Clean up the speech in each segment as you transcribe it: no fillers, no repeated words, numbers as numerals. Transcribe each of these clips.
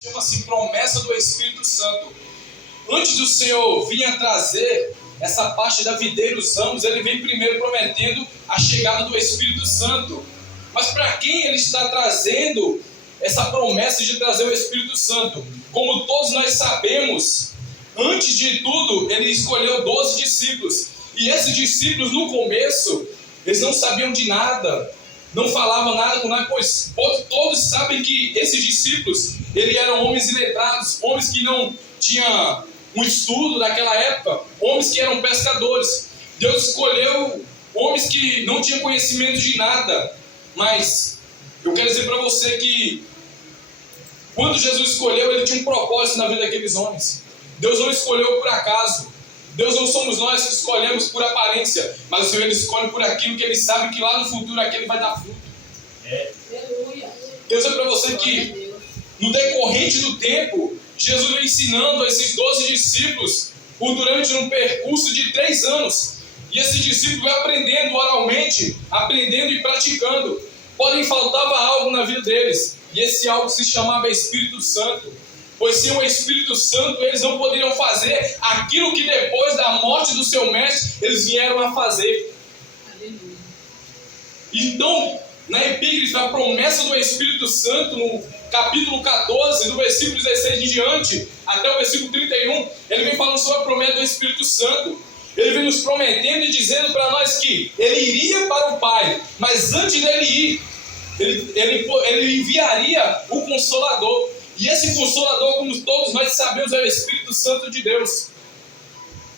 Chama-se promessa do Espírito Santo. Antes do Senhor vir a trazer essa parte da videira, os ramos, ele vem primeiro prometendo a chegada do Espírito Santo. Mas para quem ele está trazendo essa promessa de trazer o Espírito Santo? Como todos nós sabemos, antes de tudo, ele escolheu 12 discípulos. E esses discípulos, no começo, eles não sabiam de nada, não falavam nada com nada, pois todos sabem que esses discípulos, eles eram homens iletrados, homens que não tinham um estudo daquela época, homens que eram pescadores. Deus escolheu homens que não tinham conhecimento de nada. Mas eu quero dizer para você que quando Jesus escolheu, ele tinha um propósito na vida daqueles homens. Deus não escolheu por acaso. Deus não somos nós que escolhemos por aparência, mas o Senhor ele escolhe por aquilo que ele sabe que lá no futuro aquele vai dar fruto. Quero dizer para você que no decorrente do tempo, Jesus veio ensinando a esses 12 discípulos durante um percurso de 3 anos. E esse discípulo vai aprendendo oralmente, aprendendo e praticando. Porém, faltava algo na vida deles. E esse algo se chamava Espírito Santo. Pois sem o Espírito Santo, eles não poderiam fazer aquilo que depois da morte do seu mestre, eles vieram a fazer. Aleluia. Então, na epígrafe, a promessa do Espírito Santo, no capítulo 14, do versículo 16 em diante, até o versículo 31, ele vem falando sobre a promessa do Espírito Santo. Ele vem nos prometendo e dizendo para nós que ele iria para o Pai, mas antes dele ir, ele enviaria o Consolador. E esse Consolador, como todos nós sabemos, é o Espírito Santo de Deus.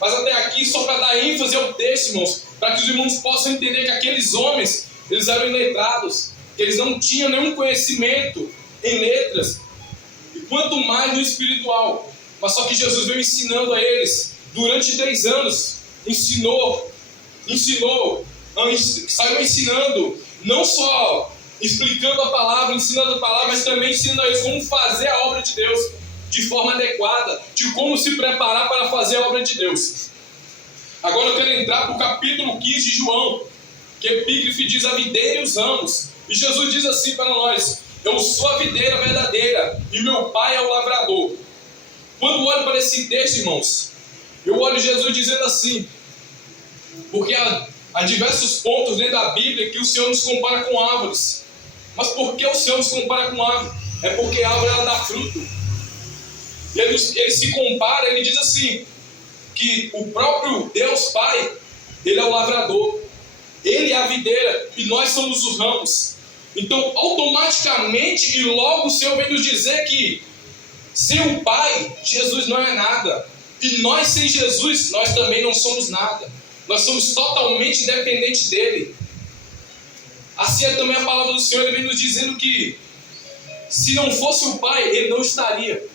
Mas até aqui, só para dar ênfase ao texto, irmãos, para que os irmãos possam entender que aqueles homens, eles eram iletrados, que eles não tinham nenhum conhecimento em letras, e quanto mais no espiritual. Mas só que Jesus veio ensinando a eles, durante 3 anos, saiu ensinando, não só explicando a palavra, ensinando a palavra, mas também ensinando a eles como fazer a obra de Deus de forma adequada, de como se preparar para fazer a obra de Deus. Agora eu quero entrar para o capítulo 15 de João, que a epígrafe diz a videira e os ramos. E Jesus diz assim para nós: eu sou a videira verdadeira e meu pai é o lavrador. Quando olho para esse texto, irmãos, eu olho Jesus dizendo assim, porque há diversos pontos dentro da Bíblia que o Senhor nos compara com árvores. Mas por que o Senhor nos compara com árvore? É porque a árvore ela dá fruto. E ele se compara, ele diz assim, que o próprio Deus Pai, ele é o lavrador, ele é a videira e nós somos os ramos. Então automaticamente e logo o Senhor vem nos dizer que sem o Pai, Jesus não é nada. E nós sem Jesus, nós também não somos nada. Nós somos totalmente dependentes dele. Assim é também a palavra do Senhor, ele vem nos dizendo que se não fosse o Pai, ele não estaria.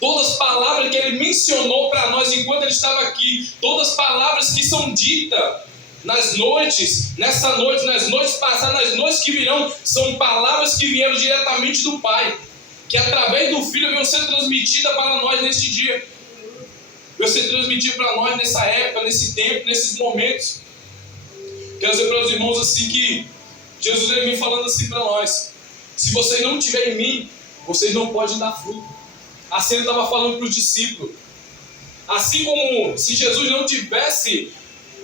Todas as palavras que ele mencionou para nós enquanto ele estava aqui, todas as palavras que são ditas nas noites, nessa noite, nas noites passadas, nas noites que virão, são palavras que vieram diretamente do Pai, que através do Filho vão ser transmitidas para nós neste dia. Vão ser transmitidas para nós nessa época, nesse tempo, nesses momentos. Quero dizer para os irmãos assim que Jesus vem falando assim para nós: se vocês não estiverem em mim, vocês não podem dar fruto. Assim ele estava falando para os discípulos. Assim como se Jesus não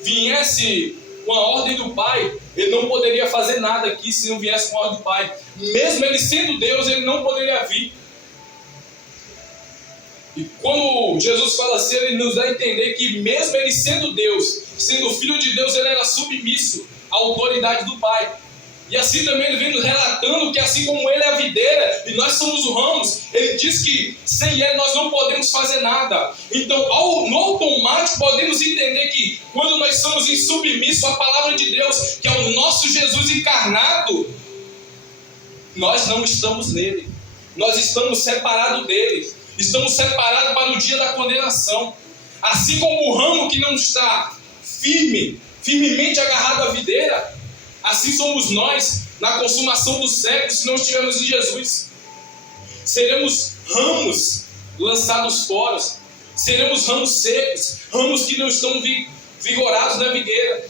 viesse com a ordem do Pai, ele não poderia fazer nada aqui se não viesse com a ordem do Pai. Mesmo ele sendo Deus, ele não poderia vir. E quando Jesus fala assim, ele nos dá a entender que mesmo ele sendo Deus, sendo Filho de Deus, ele era submisso à autoridade do Pai. E assim também ele vem nos relatando que assim como ele é a videira e nós somos os ramos, ele diz que sem ele nós não podemos fazer nada. Então, no automático, podemos entender que quando nós somos em submisso à palavra de Deus, que é o nosso Jesus encarnado, nós não estamos nele. Nós estamos separados dele. Estamos separados para o dia da condenação. Assim como o ramo que não está firmemente agarrado à videira, assim somos nós na consumação do século, se não estivermos em Jesus. Seremos ramos lançados fora, seremos ramos secos, ramos que não estão vigorados na videira.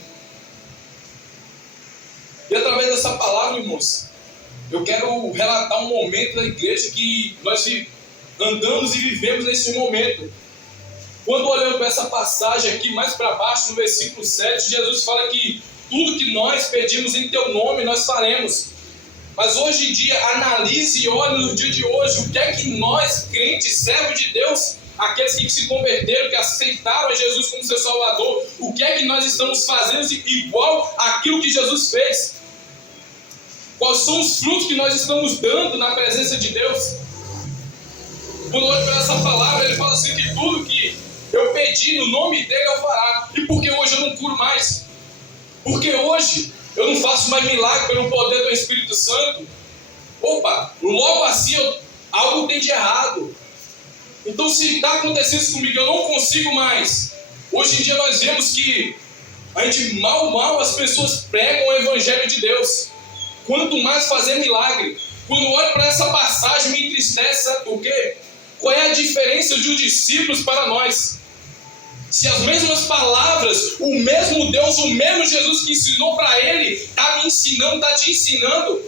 E através dessa palavra, irmãos, eu quero relatar um momento da igreja que nós andamos e vivemos nesse momento. Quando olhamos para essa passagem aqui, mais para baixo, no versículo 7, Jesus fala que tudo que nós pedimos em teu nome, nós faremos. Mas hoje em dia, analise e olhe no dia de hoje, o que é que nós, crentes, servos de Deus, aqueles que se converteram, que aceitaram a Jesus como seu Salvador, o que é que nós estamos fazendo igual àquilo que Jesus fez? Quais são os frutos que nós estamos dando na presença de Deus? Quando olho para essa palavra, ele fala assim, que tudo que eu pedi no nome dele eu fará. E por que hoje eu não curo mais? Porque hoje eu não faço mais milagre pelo poder do Espírito Santo? Opa, logo assim algo tem de errado. Então se está acontecendo isso comigo, eu não consigo mais. Hoje em dia nós vemos que a gente mal as pessoas pregam o Evangelho de Deus. Quanto mais fazer milagre. Quando olho para essa passagem me entristece, sabe por quê? Qual é a diferença de os discípulos para nós? Se as mesmas palavras, o mesmo Deus, o mesmo Jesus que ensinou para ele, está me ensinando, está te ensinando.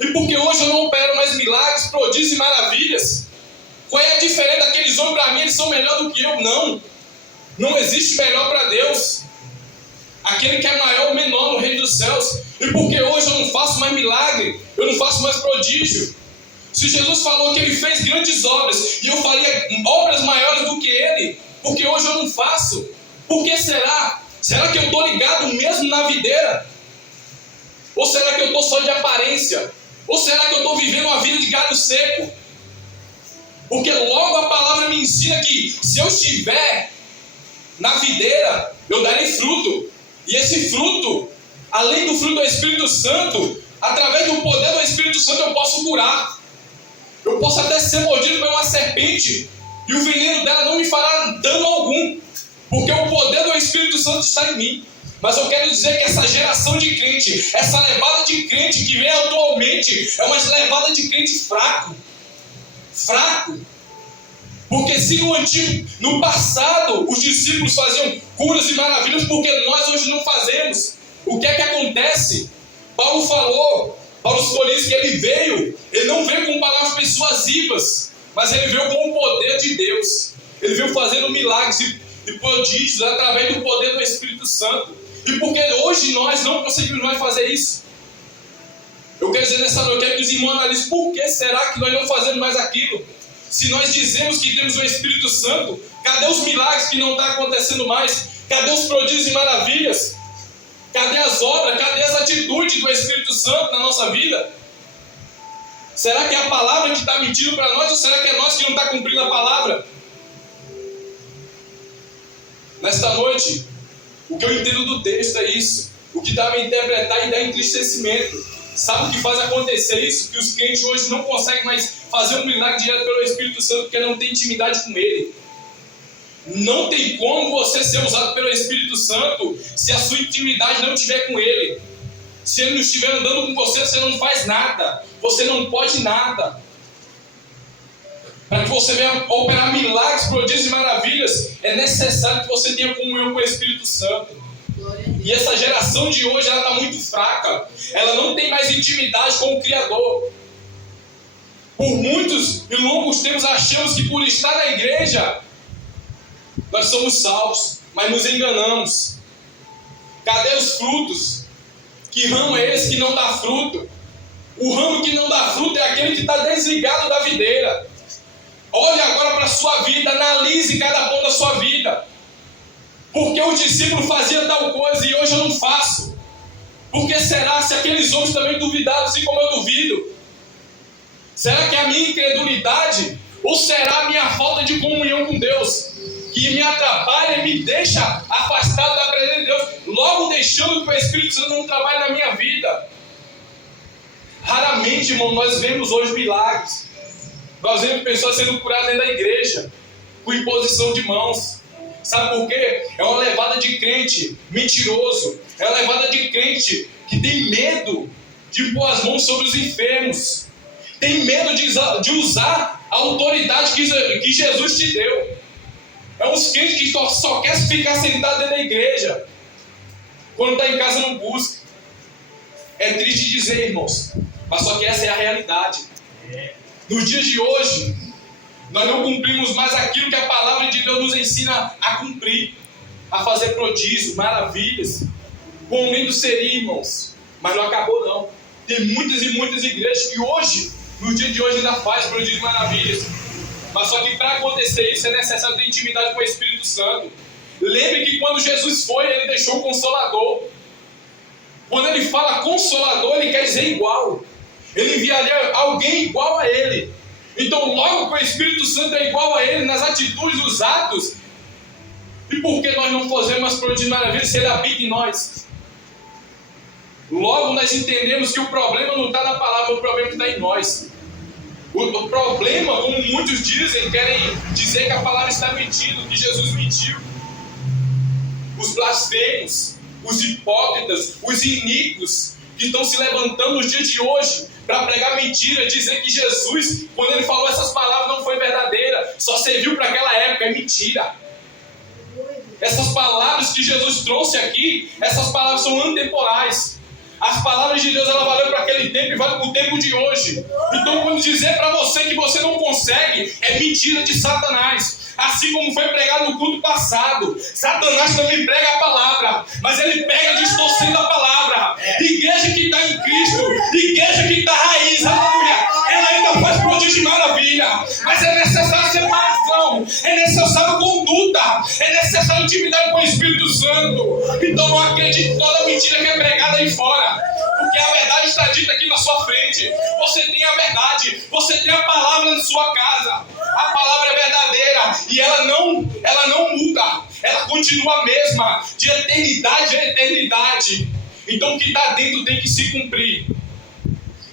E porque hoje eu não opero mais milagres, prodígios e maravilhas? Qual é a diferença daqueles homens para mim? Eles são melhor do que eu? Não. Não existe melhor para Deus. Aquele que é maior ou menor no reino dos céus. E porque hoje eu não faço mais milagre, eu não faço mais prodígio. Se Jesus falou que ele fez grandes obras, e eu faria obras maiores do que ele, porque hoje eu não faço. Por que será? Será que eu estou ligado mesmo na videira? Ou será que eu estou só de aparência? Ou será que eu estou vivendo uma vida de galho seco? Porque logo a palavra me ensina que se eu estiver na videira, eu darei fruto. E esse fruto, além do fruto do Espírito Santo, através do poder do Espírito Santo eu posso curar. Eu posso até ser mordido por uma serpente e o veneno dela não me fará dano algum, porque o poder do Espírito Santo está em mim. Mas eu quero dizer que essa geração de crente, essa levada de crente que vem atualmente, é uma levada de crente fraco. Porque se no passado os discípulos faziam curas e maravilhas, porque nós hoje não fazemos, o que é que acontece? Paulo falou para os Coríntios que ele não veio com palavras persuasivas, mas ele veio com o poder de Deus. Ele veio fazendo milagres e prodígios através do poder do Espírito Santo. E porque hoje nós não conseguimos mais fazer isso, eu quero dizer nessa noite, eu quero que os irmãos analisem por que será que nós não fazemos mais aquilo. Se nós dizemos que temos o Espírito Santo, cadê os milagres que não estão acontecendo mais? Cadê os prodígios e maravilhas? Cadê as obras? Cadê as atitudes do Espírito Santo na nossa vida? Será que é a palavra que está mentindo para nós ou será que é nós que não está cumprindo a palavra? Nesta noite, o que eu entendo do texto é isso. O que dá a me interpretar e dá entristecimento. Sabe o que faz acontecer isso? Que os crentes hoje não conseguem mais fazer um milagre direto pelo Espírito Santo porque não tem intimidade com Ele. Não tem como você ser usado pelo Espírito Santo se a sua intimidade não estiver com Ele. Se Ele não estiver andando com você, você não faz nada. Você não pode nada. Para que você venha operar milagres, prodígios e maravilhas, é necessário que você tenha comunhão com o Espírito Santo. E essa geração de hoje, ela está muito fraca. Ela não tem mais intimidade com o Criador. Por muitos e longos tempos achamos que por estar na igreja nós somos salvos, mas nos enganamos. Cadê os frutos? Que ramo é esse que não dá fruto? O ramo que não dá fruto é aquele que está desligado da videira. Olhe agora para a sua vida, analise cada ponto da sua vida. Porque o discípulo fazia tal coisa e hoje eu não faço? Por que será se aqueles homens também duvidaram assim como eu duvido? Será que é a minha incredulidade? Ou será a minha falta de comunhão com Deus que me atrapalha e me deixa afastado da presença de Deus, logo deixando que o Espírito Santo não trabalhe na minha vida? Raramente, irmão, nós vemos hoje milagres. Nós vemos pessoas sendo curadas dentro da igreja, com imposição de mãos. Sabe por quê? É uma levada de crente mentiroso. É uma levada de crente que tem medo de pôr as mãos sobre os enfermos. Tem medo de usar a autoridade que Jesus te deu. É uns crentes que só quer ficar sentado dentro da igreja. Quando está em casa não busca. É triste dizer, irmãos, mas só que essa é a realidade. Nos dias de hoje, Nós não cumprimos mais aquilo que a palavra de Deus nos ensina a cumprir, a fazer prodígios, maravilhas. O momento seria, irmãos, mas não acabou não. Tem muitas e muitas igrejas que hoje, no dia de hoje, ainda faz prodígios e maravilhas. Mas só que para acontecer isso é necessário ter intimidade com o Espírito Santo. Lembre que quando Jesus foi, ele deixou o Consolador. Quando ele fala Consolador, ele quer dizer igual. Ele enviaria alguém igual a ele. Então, logo que o Espírito Santo é igual a ele nas atitudes, nos atos, e por que nós não fazemos as prodígios e maravilhas se ele habita em nós? Logo nós entendemos que o problema não está na palavra, o problema está em nós. O problema, como muitos dizem, querem dizer que a palavra está mentindo, que Jesus mentiu. Os blasfemos, os hipócritas, os iníquos que estão se levantando nos dias de hoje para pregar mentira, dizer que Jesus, quando ele falou essas palavras, não foi verdadeira, só serviu para aquela época, é mentira. Essas palavras que Jesus trouxe aqui, essas palavras são antemporais. As palavras de Deus, ela valeu para aquele tempo e vale para o tempo de hoje. Então, quando dizer para você que você não consegue, é mentira de Satanás. Assim como foi pregado no culto passado, Satanás também prega a palavra, mas ele pega distorcendo a palavra. Igreja que está em Cristo, igreja que está raiz, aleluia, ela ainda faz prodígio de maravilha, mas é necessário separação, é necessário conduta, é necessário intimidade com o Espírito Santo. Então não acredite em toda mentira que é pregada aí fora, porque a verdade está dita aqui na sua frente. Você tem a verdade, você tem a palavra na sua casa. A palavra é verdadeira e ela não muda, ela continua a mesma, de eternidade a eternidade. Então o que está dentro tem que se cumprir.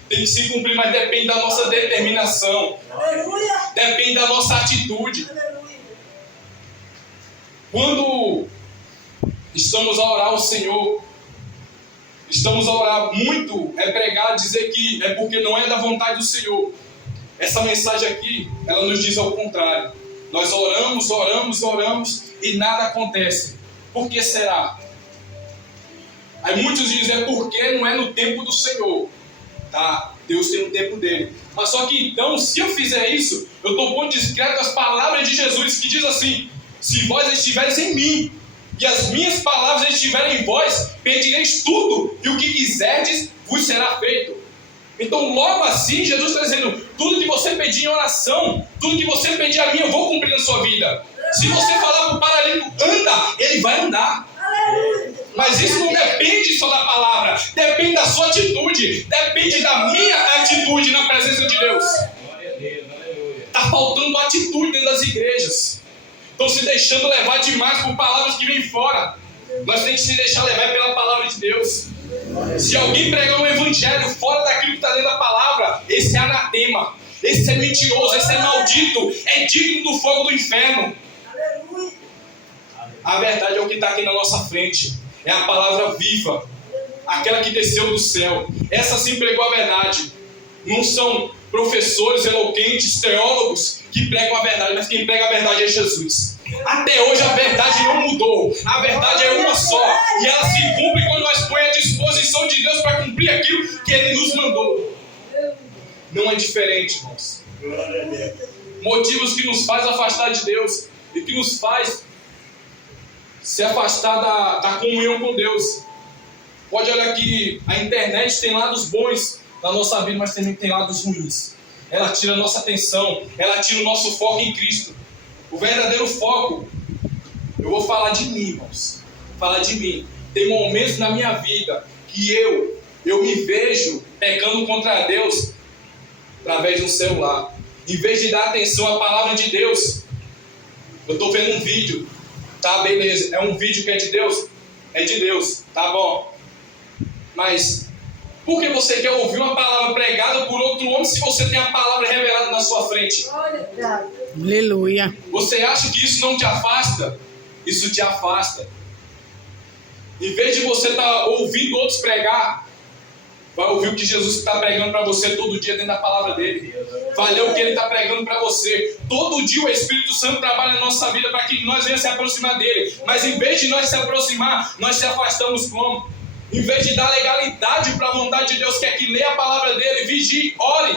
Tem que se cumprir, mas depende da nossa determinação. Aleluia. Depende da nossa atitude. Aleluia. Quando estamos a orar ao Senhor, estamos a orar muito, é pregar, dizer que é porque não é da vontade do Senhor. Essa mensagem aqui, ela nos diz ao contrário. Nós oramos e nada acontece. Por que será? Aí muitos dizem, porque não é no tempo do Senhor. Tá, Deus tem um tempo dele. Mas só que então, se eu fizer isso, eu estou pondo discreto as palavras de Jesus, que diz assim, se vós estiveres em mim, e as minhas palavras estiverem em vós, pedireis tudo, e o que quiserdes vos será feito. Então, logo assim, Jesus está dizendo, tudo que você pedir em oração, tudo que você pedir a mim, eu vou cumprir na sua vida. Se você falar para o paralítico, anda, ele vai andar. Mas isso não depende só da palavra, depende da sua atitude, depende da minha atitude na presença de Deus. Está faltando atitude dentro das igrejas. Estão se deixando levar demais por palavras que vêm fora. Nós temos que se deixar levar pela palavra de Deus. Se alguém pregar um evangelho fora daquilo que está dentro da palavra, esse é anatema, esse é mentiroso, esse é maldito, é digno do fogo do inferno. A verdade é o que está aqui na nossa frente, é a palavra viva, aquela que desceu do céu. Essa sim pregou a verdade. Não são professores eloquentes, teólogos que pregam a verdade, mas quem prega a verdade é Jesus. Até hoje a verdade não mudou, a verdade é uma só, e ela se cumpre quando nós põe à disposição de Deus para cumprir aquilo que Ele nos mandou. Não é diferente, irmãos. Motivos que nos faz afastar de Deus e que nos faz se afastar da comunhão com Deus. Pode olhar que a internet tem lados bons na nossa vida, mas também tem lados ruins. Ela tira a nossa atenção, ela tira o nosso foco em Cristo. O verdadeiro foco, eu vou falar de mim, irmãos. Falar de mim. Tem momentos na minha vida que eu me vejo pecando contra Deus através de um celular. Em vez de dar atenção à palavra de Deus, eu estou vendo um vídeo. Tá, beleza. É um vídeo que é de Deus? É de Deus. Tá bom. Mas por que você quer ouvir uma palavra pregada por outro homem se você tem a palavra revelada na sua frente? Aleluia. Você acha que isso não te afasta? Isso te afasta. Em vez de você estar ouvindo outros pregar, vai ouvir o que Jesus está pregando para você todo dia dentro da palavra dele. Vai ler o que ele está pregando para você. Todo dia o Espírito Santo trabalha na nossa vida para que nós venhamos se aproximar dele. Mas em vez de nós se aproximar, nós se afastamos como? Em vez de dar legalidade para a vontade de Deus, que é que lê a palavra dele, vigie, ore,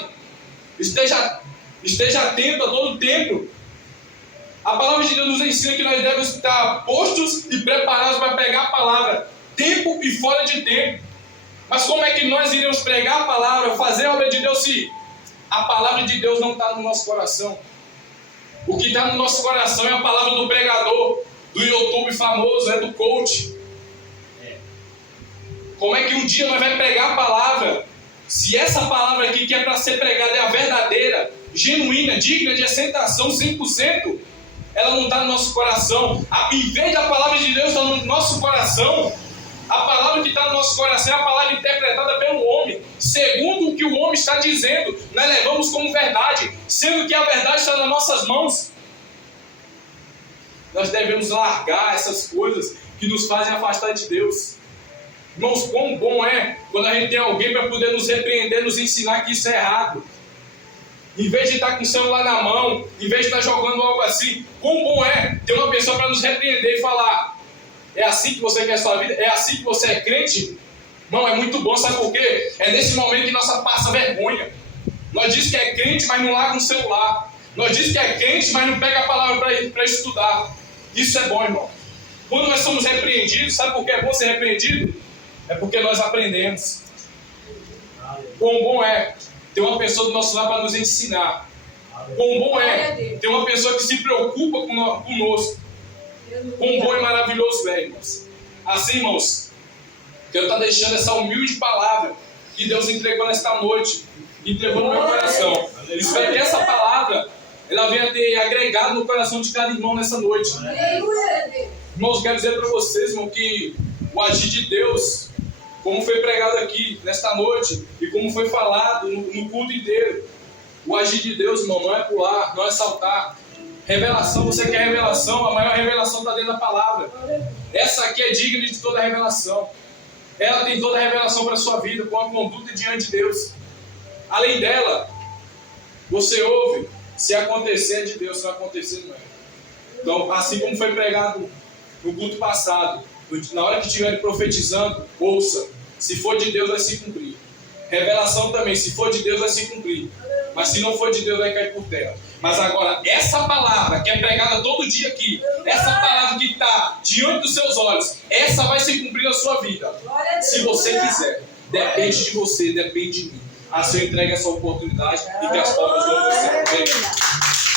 esteja Esteja atento a todo tempo. A palavra de Deus nos ensina que nós devemos estar postos e preparados para pregar a palavra, tempo e fora de tempo. Mas como é que nós iremos pregar a palavra, fazer a obra de Deus, se a palavra de Deus não está no nosso coração? O que está no nosso coração é a palavra do pregador, do YouTube famoso, do coach. Como é que um dia nós vamos pregar a palavra, se essa palavra aqui que é para ser pregada é a verdadeira, genuína, digna de aceitação 100%, ela não está no nosso coração? Em vez da palavra de Deus estar no nosso coração, a palavra que está no nosso coração é a palavra interpretada pelo homem, segundo o que o homem está dizendo, nós levamos como verdade, sendo que a verdade está nas nossas mãos. Nós devemos largar essas coisas que nos fazem afastar de Deus. Irmãos, quão bom é quando a gente tem alguém para poder nos repreender, nos ensinar que isso é errado. Em vez de estar com o celular na mão, em vez de estar jogando algo assim, quão bom é ter uma pessoa para nos repreender e falar: é assim que você quer a sua vida? É assim que você é crente? Não, é muito bom, sabe por quê? É nesse momento que nós passa vergonha. Nós diz que é crente, mas não larga um celular. Nós diz que é crente, mas não pega a palavra para estudar. Isso é bom, irmão. Quando nós somos repreendidos, sabe por que é bom ser repreendido? É porque nós aprendemos. Quão bom é ter uma pessoa do nosso lado para nos ensinar. Quão bom é ter uma pessoa que se preocupa conosco. Quão bom e maravilhoso é, irmãos. Assim, irmãos, eu estou deixando essa humilde palavra que Deus entregou nesta noite, entregou no meu coração. Espero que essa palavra ela venha ter agregado no coração de cada irmão nessa noite. Irmãos, quero dizer para vocês, irmão, que o agir de Deus, como foi pregado aqui nesta noite e como foi falado no culto inteiro, o agir de Deus, irmão, não é pular, não é saltar. Revelação, você quer revelação? A maior revelação está dentro da palavra. Essa aqui é digna de toda a revelação. Ela tem toda a revelação para a sua vida, com a conduta diante de Deus. Além dela, você ouve, se acontecer é de Deus, se não acontecer não é. Então, assim como foi pregado no culto passado, na hora que estiver profetizando, ouça, se for de Deus vai se cumprir. Revelação também, se for de Deus vai se cumprir. Mas se não for de Deus vai cair por terra. Mas agora, essa palavra que é pregada todo dia aqui, essa palavra que está diante dos seus olhos, essa vai se cumprir na sua vida. Se você quiser. Depende de você, depende de mim. Assim eu entrego essa oportunidade e que as portas vão você.